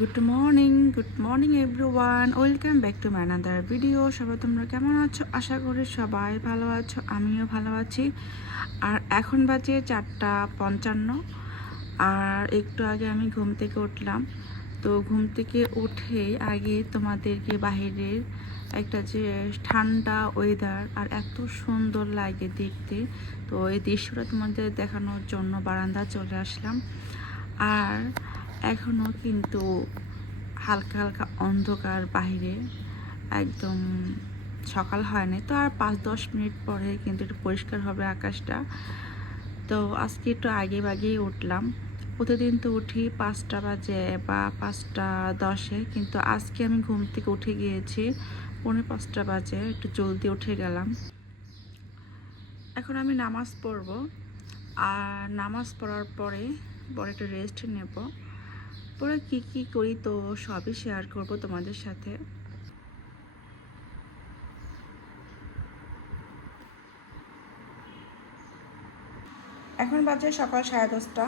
Good morning everyone, welcome back to my another video. সবাই তোমরা কেমন আছো? আশা করি সবাই ভালো আছো, আমিও ভালো আছি। আর এখন বাজে 4:55। আর একটু আগে আমি ঘুম থেকে উঠলাম। তো ঘুম থেকে উঠে আগে তোমাদেরকে বাহিরের একটা যে ঠান্ডা ওয়েদার আর এত সুন্দর লাগে দেখতে, তো এই দৃশ্যটা তোমাদের দেখানোর জন্য বারান্দা চলে আসলাম। আর এখনও কিন্তু হালকা হালকা অন্ধকার বাহিরে, একদম সকাল হয়নি তো, আর 5-10 মিনিট পরে কিন্তু একটু পরিষ্কার হবে আকাশটা। তো আজকে একটু আগে আগেই উঠলাম। প্রতিদিন তো উঠি 5টা বাজে বা 5:10, কিন্তু আজকে আমি ঘুম থেকে উঠে গিয়েছি 4:45 বাজে, একটু জলদি উঠে গেলাম। এখন আমি নামাজ পড়ব, আর নামাজ পড়ার পরে একটু রেস্ট নেব। পরে কি করি তো সবই শেয়ার করব তোমাদের সাথে। এখন বাজে সকাল 10:30,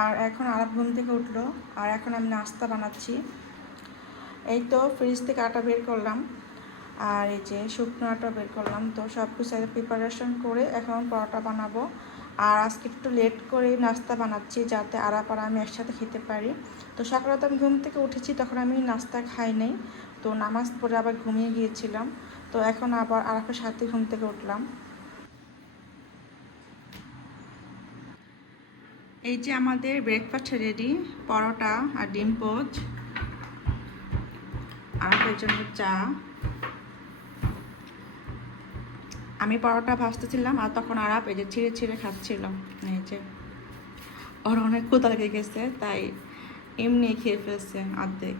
আর এখন আরাপ ঘুম থেকে উঠলো। আর এখন আমি নাস্তা বানাচ্ছি। এই তো ফ্রিজ থেকে আটা বের করলাম, আর এই যে শুকনো আটা বের করলাম। তো সব কিছু প্রিপারেশন করে এখন পরোটা বানাবো। আর আজকে একটু লেট করে নাস্তা বানাচ্ছি যাতে আরাপ আর আমি একসাথে খেতে পারি। তো সকালে তো আমি ঘুম থেকে উঠেছি, তখন আমি নাস্তা খাই নাই, তো নামাজ পড়ে আবার ঘুমিয়ে গিয়েছিলাম। তো এখন আবার আরাপের সাথে ঘুম থেকে উঠলাম। এই যে আমাদের ব্রেকফাস্ট রেডি, পরোটা আর ডিম পোচ, আরাপের জন্য চা। আমি পরোটা ভাজতেছিলাম আর তখন আরাপ এই যে ছিঁড়ে ছিঁড়ে খাচ্ছিল। এই যে ওর অনেক ক্ষুধা লেগে গেছে, তাই এমনি খেয়ে ফেলছে অর্ধেক।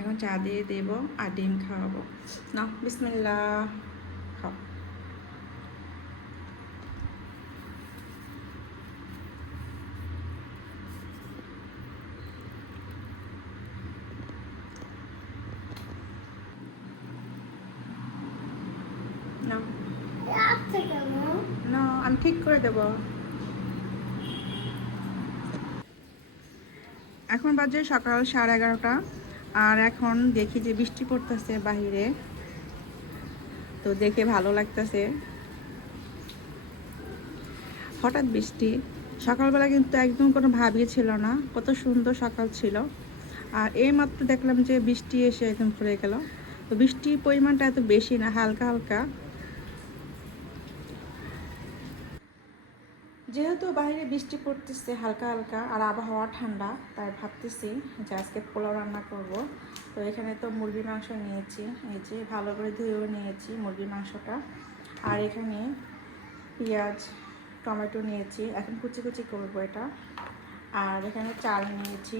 এখন চা দিয়ে দেবো আর ডিম খাওয়াবো। না, বিসমিল্লাহ, খাও। না না, আমি ঠিক করে দেবো। এখন বাজে সকাল 11:30, আর এখন দেখি যে বৃষ্টি পড়তেছে বাহিরে, তো দেখে ভালো লাগতেছে। হঠাৎ বৃষ্টি, সকালবেলা কিন্তু একদম কোনো ভাবই ছিল না, কত সুন্দর সকাল ছিল। আর এই মাত্র দেখলাম যে বৃষ্টি এসে একদম পড়ে গেল। তো বৃষ্টির পরিমাণটা এত বেশি না, হালকা হালকা। যেহেতু বাইরে বৃষ্টি পড়তেছে হালকা হালকা আর আবহাওয়া ঠান্ডা, তাই ভাবতেছি যে আজকে পোলাও রান্না করব। তো এখানে তো মুরগির মাংস নিয়েছি, এই যে ভালো করে ধুয়েও নিয়েছি মুরগির মাংসটা। আর এখানে পেঁয়াজ টমেটো নিয়েছি, এখন কুচি কুচি করবো এটা। আর এখানে চাল নিয়েছি,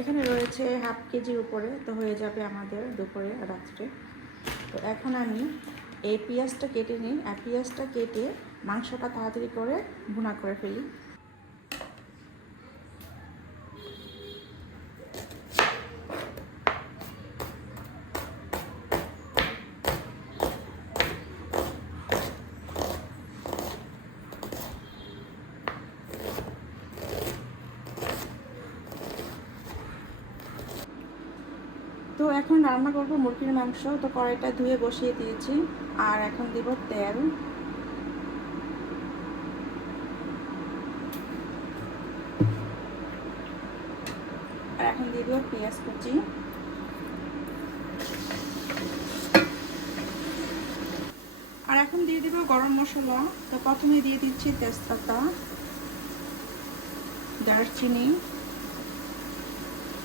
এখানে রয়েছে হাফ কেজির উপরে, তো হয়ে যাবে আমাদের দুপুরে রাত্রে। তো এখন আমি এই পেঁয়াজটা কেটে নিই, আর পেঁয়াজটা কেটে মাংসটা তাড়াতাড়ি করে ভুনা করে ফেলি। তো এখন রান্না করবো মুরগির মাংস। তো কড়াইটা ধুয়ে বসিয়ে দিয়েছি, আর এখন দিব তেল। আর এখন দিয়ে দিব পেঁয়াজ কুচি। আর এখন দিয়ে দিব গরম মশলা। তো প্রথমে দিয়ে দিচ্ছি তেজপাতা, দারচিনি,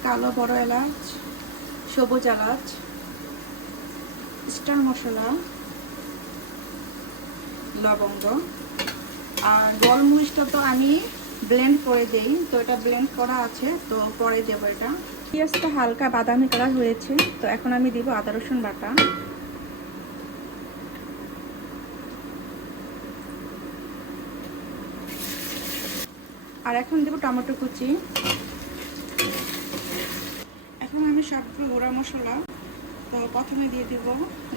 কালো বড় এলাচ, সবুজ এলাচ, স্টার মশলা, লবঙ্গ। আর গোলমরিচটা তো আমি ব্লেন্ড করে দেই, তো এটা ব্লেন্ড করা আছে, তো পরে দেব এটা। পেঁয়াজটা হালকা বাদামি কালার হয়েছে, তো এখন আমি দিব আদা রসুন বাটা। আর এখন দেব টমেটো কুচি। এখন আমি সবগুলো গুঁড়া মশলা, তো প্রথমে দিয়ে দেব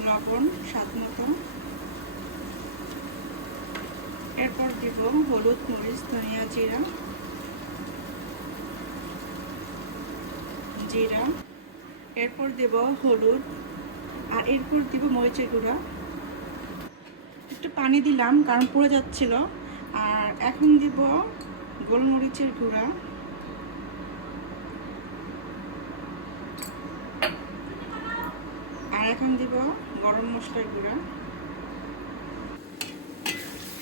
লবণ স্বাদ মতো, এরপর দেব হলুদ, মরিচ, ধনিয়া, জিরা, জিরা, এরপর দেব হলুদ, আর এরপর দিব মরিচের গুঁড়া। একটু পানি দিলাম কারণ পড়ে যাচ্ছিল। আর এখন দিব গোলমরিচের গুঁড়া, আর এখন দিব গরম মশলার গুঁড়া।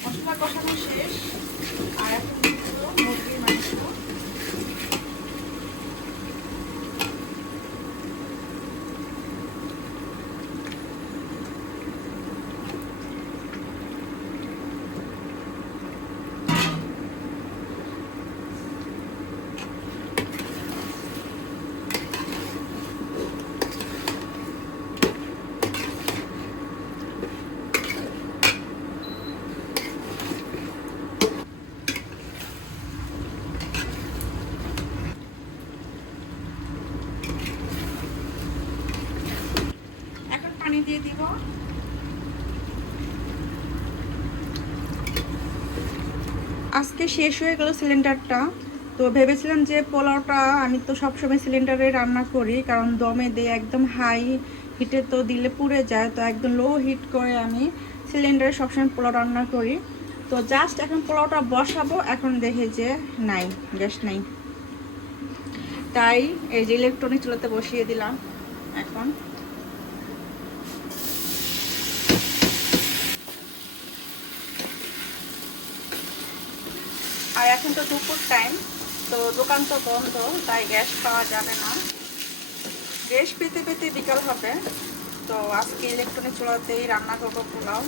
মশলা কষানো শেষ, আর এখন দিব মুরগির মাংস। পানি দিয়ে দিব। আজকে শেষ হয়ে গেল সিলিন্ডারটা। তো ভেবেছিলাম যে পোলাওটা আমি তো সবসময় সিলিন্ডারে রান্না করি, কারণ দমে দিয়ে একদম হাই হিটে তো দিলে পুড়ে যায়। তো একদম লো হিট করে আমি সিলিন্ডারে সবসময় পোলাও রান্না করি। তো জাস্ট এখন পোলাওটা বসাবো, এখন দেখে যে নাই, গ্যাস নাই। তাই এই যে ইলেকট্রনিক চুলাতে বসিয়ে দিলাম এখন। আর এখন তো দুপুর টাইম, তো দোকান তো বন্ধ, তাই গ্যাস পাওয়া যাবে না। গ্যাস পেতে পেতে বিকাল হবে। তো আজকে ইলেকট্রনিক চুলাতেই রান্না করবো পোলাও।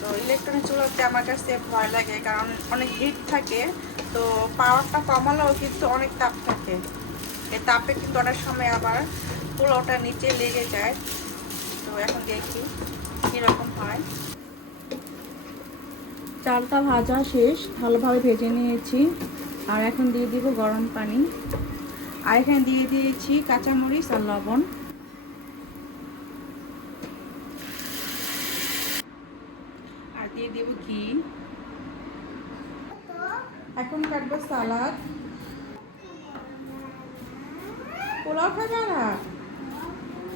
তো ইলেকট্রনিক চুলাতে আমার কাছে ভয় লাগে, কারণ অনেক হিট থাকে। তো পাওয়ারটা কমালেও কিন্তু অনেক তাপ থাকে। এই তাপে কিন্তু অনেক সময় আবার পোলাওটা নিচে লেগে যায়। তো এখন দেখি কীরকম হয়। চালটা ভাজা শেষ, ভালোভাবে ভেজে নিয়েছি। আর এখন দিয়ে দিব গরম পানি, আর এখানে দিয়ে দিয়েছি কাঁচামরিচ আর লবণ। আর দিয়ে দেব ঘি। এখন কাটবো সালাদ। পোলাও খাবে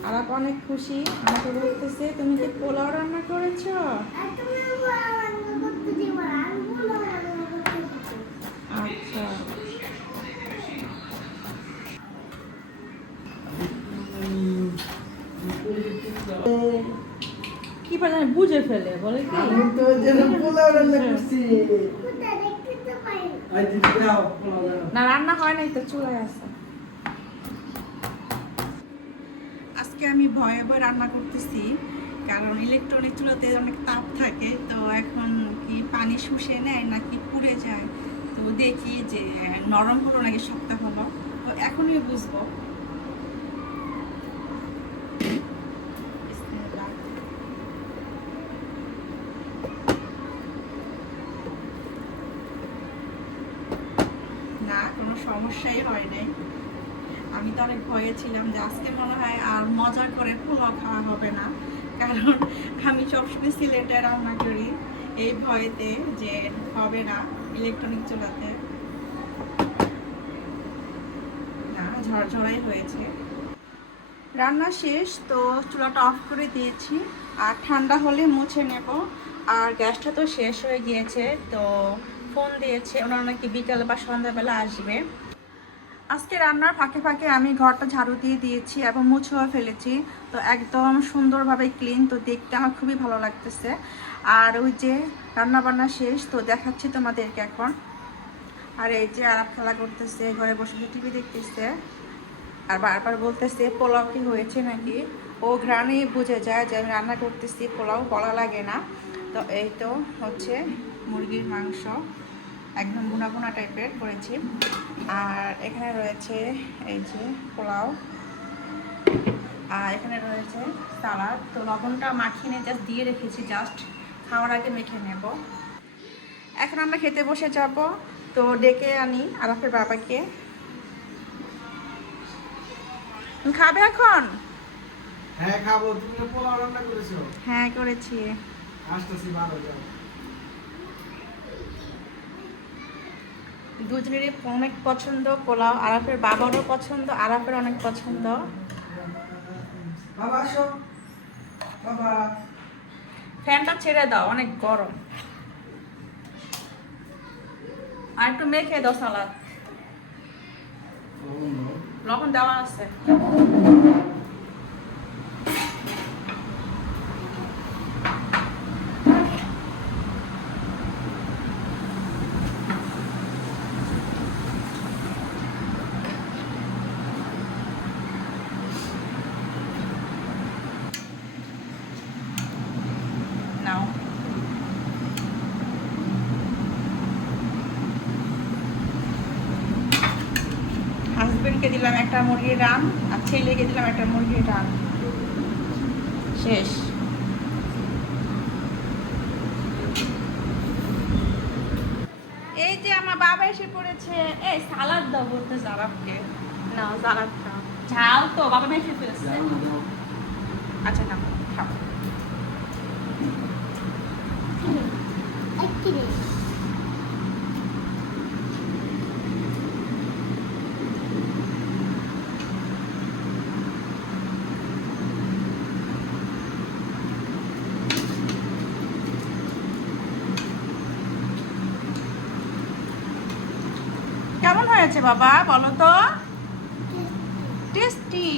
আর অনেক খুশি, আমাকে বলতেছে তুমি কি পোলাও রান্না করেছো? আচ্ছা, কি বলে বুঝে ফেলে, বলে কি না রান্না হয় নাই তো চুলায় আছে। আজকে আমি ভয়ে ভয়ে রান্না করতেছি, কারণ ইলেকট্রনিক চুলাতে অনেক তাপ থাকে। তো এখন কি পানি শুষে নেয় নাকি পুড়ে যায়। তো দেখি যে নরম হলো নাকি শক্ত হলো, তো এখনই বুঝবো। না, কোনো সমস্যাই হয় নাই। আমি তো অনেক ভয়ে ছিলাম যে আজকে মনে হয় আর মজা করে পোলাও খাওয়া হবে না, কারণ আমি সবসময় সিলেটে রান্না করি এই ভয়েতে যে হবে না ইলেকট্রনিক চুলাতে। না, ঝরঝরাই হয়েছে। রান্না শেষ, তো চুলাটা অফ করে দিয়েছি। আর ঠান্ডা হলে মুছে নেব। আর গ্যাসটা তো শেষ হয়ে গিয়েছে, তো ফোন দিয়েছে ওনারা নাকি বিকাল বা সন্ধ্যাবেলা আসবে। আজকে রান্নার ফাঁকে ফাঁকে আমি ঘরটা ঝাড়ু দিয়ে দিয়েছি এবং মুছেও ফেলেছি। তো একদম সুন্দরভাবে ক্লিন, তো দেখতে আমার খুবই ভালো লাগতেছে। আর ওই যে রান্না বান্না শেষ, তো দেখাচ্ছি তোমাদেরকে এখন। আর এই যে আরাপ খেলা করতেছে, ঘরে বসে টিভি দেখতেছে। আর বারবার বলতেছে পোলাও কি হয়েছে নাকি। ও ঘ্রাণেই বুঝে যায় যে আমি রান্না করতেছি, পোলাও বলা লাগে না। তো এই তো হচ্ছে মুরগির মাংস, একদম ভুনা ভুনা টাইপের করেছি। আর এখানে রয়েছে এই যে পোলাও, আর এখানে রয়েছে সালাদ। তো লবণটা মাখিয়ে নিয়ে জাস্ট দিয়ে রেখেছি, জাস্ট খাওয়ার আগে মেখে নেব। এখন আমরা খেতে বসে যাব। তো ডেকে আনি আরাফের বাবাকে। খাবে এখন? হ্যাঁ খাবো। তুমি পোলাও রান্না করেছো? হ্যাঁ করেছি। আসতেছি, ভালো যাও। দুজনেরই অনেক পছন্দ পোলাও। আরাফের বাবারও পছন্দ, আরাফের অনেক পছন্দ। বাবা আসো বাবা। ফ্যানটা ছেড়ে দাও, অনেক গরম। আর একটু মেখে দাও সালাদ। লবণ দেওয়া আছে। নাও। হাজবেন্ডকে দিলাম একটা মুরগির রান, আর ছেলেকে দিলাম একটা মুরগির রান। শেষ। এই যে আমার বাবা এসে পড়েছে। এই সালাদ দাও বলতে জারাবকে। না সালাদ খাও। ঝাল তো বাবা মেখে ফেলেছে। আচ্ছা না খাও। কেমন হয়েছে বাবা বলো তো? টেস্টি।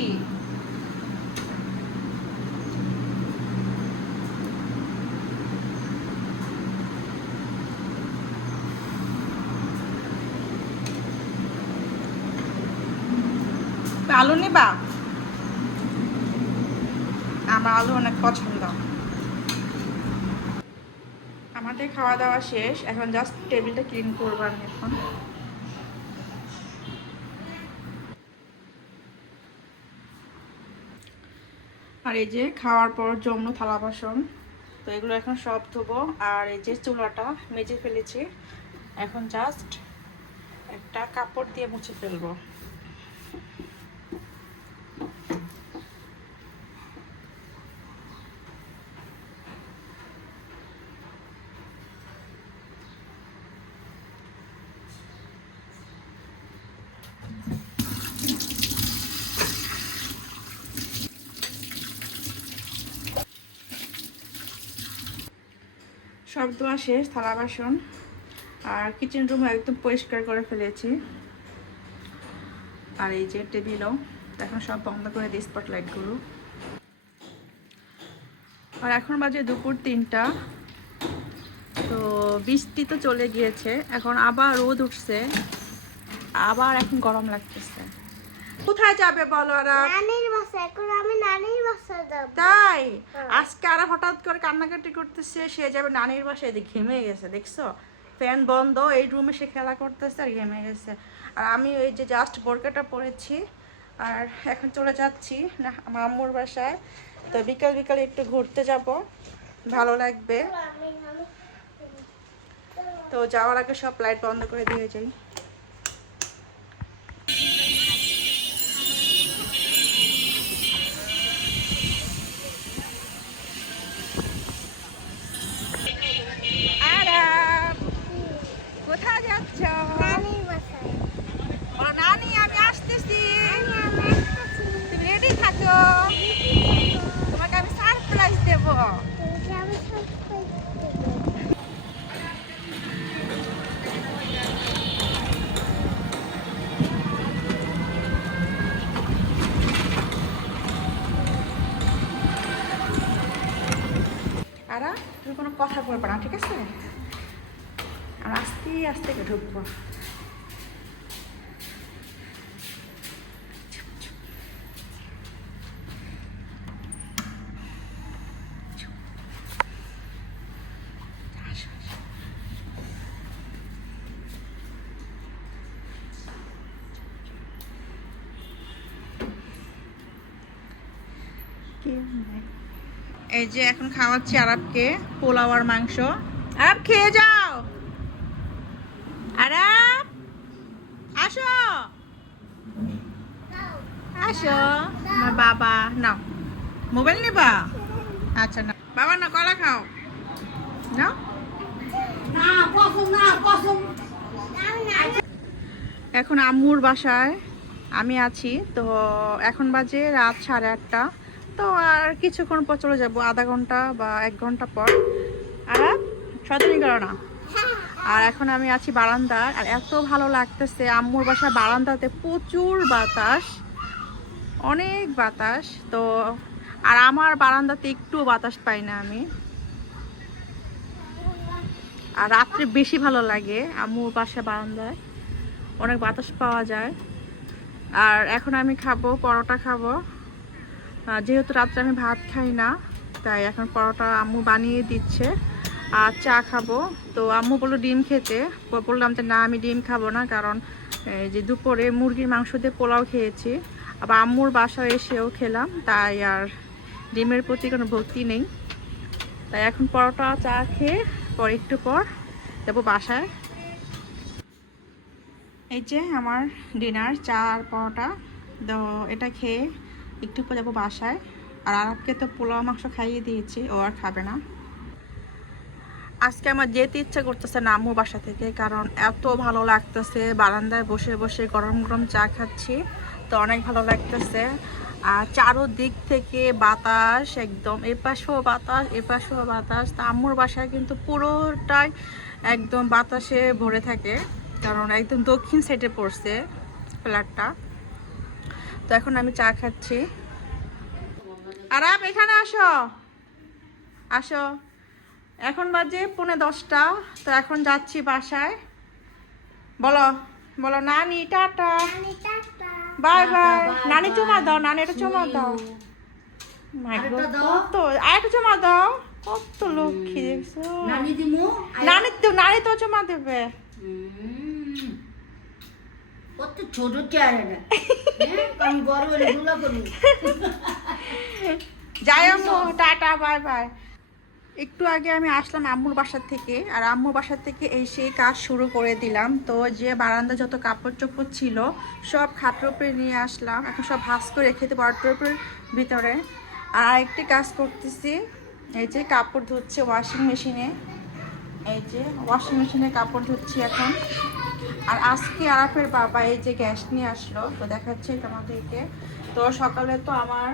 আলু নিবা? আমার আলু অনেক পছন্দ। আমাদের খাওয়া দাওয়া শেষ, এখন জাস্ট টেবিলটা ক্লিন করবো আমি এখন। আর এই যে খাওয়ার পর জমনো থালা বাসন, তো এগুলো এখন সব ধোবো। আর এই যে চুলাটা মেজে ফেলেছি, এখন জাস্ট একটা কাপড় দিয়ে মুছে ফেলবো। সব ধোয়া শেষ, থালা বাসন। আর কিচেন রুম একদম পরিষ্কার করে ফেলেছি। আর এই যে টেবিলও এখন সব বন্ধ করে দিই স্পটলাইট গুলো। আর এখন বাজে দুপুর 3টা। তো বৃষ্টি তো চলে গিয়েছে, এখন আবার রোদ উঠছে, আবার এখন গরম লাগতেছে। কোথায় যাবে বলো? আর নানির বাসায়। এখন আমি নানির বাসায় যাব। তাই আজকে আর হঠাৎ করে কান্নাকাটি করতেছে, সে যাবে নানির বাসায়। ঘেমে গেছে, দেখছো? ফ্যান বন্ধ, এই রুমে সে খেলা করতেছে আর ঘেমে গেছে। আর আমি ওই যে জাস্ট বোরকাটা পরেছি আর এখন চলে যাচ্ছি না আমার আম্মুর বাসায়। তো বিকাল বিকালে একটু ঘুরতে যাব, ভালো লাগবে। তো যাওয়ার আগে সব লাইট বন্ধ করে দিয়ে যাই। কোথায় যাচ্ছ? নানির বাসায়। বলো নানি আমি আসতেছি, নানি আমি আসতেছি। তুমি রেডি থাকো, তোমাকে আমি সারপ্রাইজ দেবো। তোমাকে আমি সারপ্রাইজ দেব। আরা তুমি কোনো কথা বলবে না, ঠিক আছে? আর আস্তে আস্তে ঢুকবো। এই যে এখন খাওয়াচ্ছি আরাবকে পোলাও আর মাংস। আরাব খেয়ে যাও। আরাব আসো, আসো। আমার বাবা নাও, মোবাইল নিবা? আচ্ছা না বাবা, না কলা খাও না। না পছন্দ, না পছন্দ। এখন আম্মুর বাসায় আমি আছি। তো এখন বাজে রাত 8:30। তো আর কিছুক্ষণ পর চলে যাবো, আধা ঘন্টা বা 1 ঘন্টা পর। আর শয়তানি করো না। আর এখন আমি আছি বারান্দায়, আর এত ভালো লাগতেছে। আম্মুর বাসা বারান্দাতে প্রচুর বাতাস, অনেক বাতাস। তো আর আমার বারান্দাতে একটু বাতাস পাই না আমি। আর রাত্রে বেশি ভালো লাগে, আম্মুর বাসা বারান্দায় অনেক বাতাস পাওয়া যায়। আর এখন আমি খাবো, পরোটা খাবো। যেহেতু রাত্রে আমি ভাত খাই না, তাই এখন পরোটা আম্মু বানিয়ে দিচ্ছে। আর চা খাবো। তো আম্মু বললো ডিম খেতে, বললাম যে না, আমি ডিম খাবো না, কারণ এই যে দুপুরে মুরগির মাংস দিয়ে পোলাও খেয়েছি, আবার আম্মুর বাসায় এসেও খেলাম, তাই আর ডিমের প্রতি কোনো ভক্তি নেই। তাই এখন পরোটা চা খেয়ে পর একটু পর যাবো বাসায়। এই যে আমার ডিনার, চা আর পরোটা। তো এটা খেয়ে একটু পর যাবো বাসায়। আর আরবকে তো পোলাও মাংস খাইয়ে দিয়েছি, ও আর খাবে না। আজকে আমার যেতে ইচ্ছা করতেছে না আম্মুর বাসা থেকে, কারণ এত ভালো লাগতেছে। বারান্দায় বসে বসে গরম গরম চা খাচ্ছি, তো অনেক ভালো লাগতেছে। আর চারোদিক থেকে বাতাস, একদম এপাশেও বাতাস এপাশেও বাতাস। তা আম্মুর বাসায় কিন্তু পুরোটাই একদম বাতাসে ভরে থাকে, কারণ একদম দক্ষিণ সাইডে পড়ছে ফ্ল্যাটটা। তো এখন আমি চা খাচ্ছি। আরাম, এখানে আসো, আসো। এখন বাজে 10:45। তো এখন যাচ্ছি বাসায়। বলো বলো নানি টাটা, নানি টাটা। Bye bye. নানি চুমা দাও, নানি একটা চুমা দাও। My God, কত আরেকটা চুমা দাও। কত লক্ষ্মী দেখছো। নানি দিমু নানি তো চুমা দেবে। কত ছোট চেহারাটা আমি বড় হলে দুলা করবো। যাই আম্মু, টাটা, বাই বাই। একটু আগে আমি আসলাম আম্মুর বাসার থেকে, আর আম্মুর বাসার থেকে এসে কাজ শুরু করে দিলাম। তো যে বারান্দা যত কাপড় চোপড় ছিল সব খাটের উপরে নিয়ে আসলাম, এখন সব ভাঁজ করে রেখে দেবো ওয়ার্ড্রোবের ভিতরে। আর একটি কাজ করতেছি, এই যে কাপড় ধুচ্ছে ওয়াশিং মেশিনে। এই যে ওয়াশিং মেশিনে কাপড় ধুচ্ছি এখন। আর আজকে আরাফের বাবা এই যে গ্যাস নিয়ে আসলো, তো দেখাচ্ছে তোমাদেরকে। তো সকালে তো আমার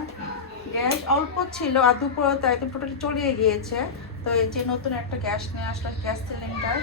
গ্যাস অল্প ছিল, আর দুপুরে তো একদম টোটালি চলিয়ে গিয়েছে। তো এই যে নতুন একটা গ্যাস নিয়ে আসলো, গ্যাস সিলিন্ডার।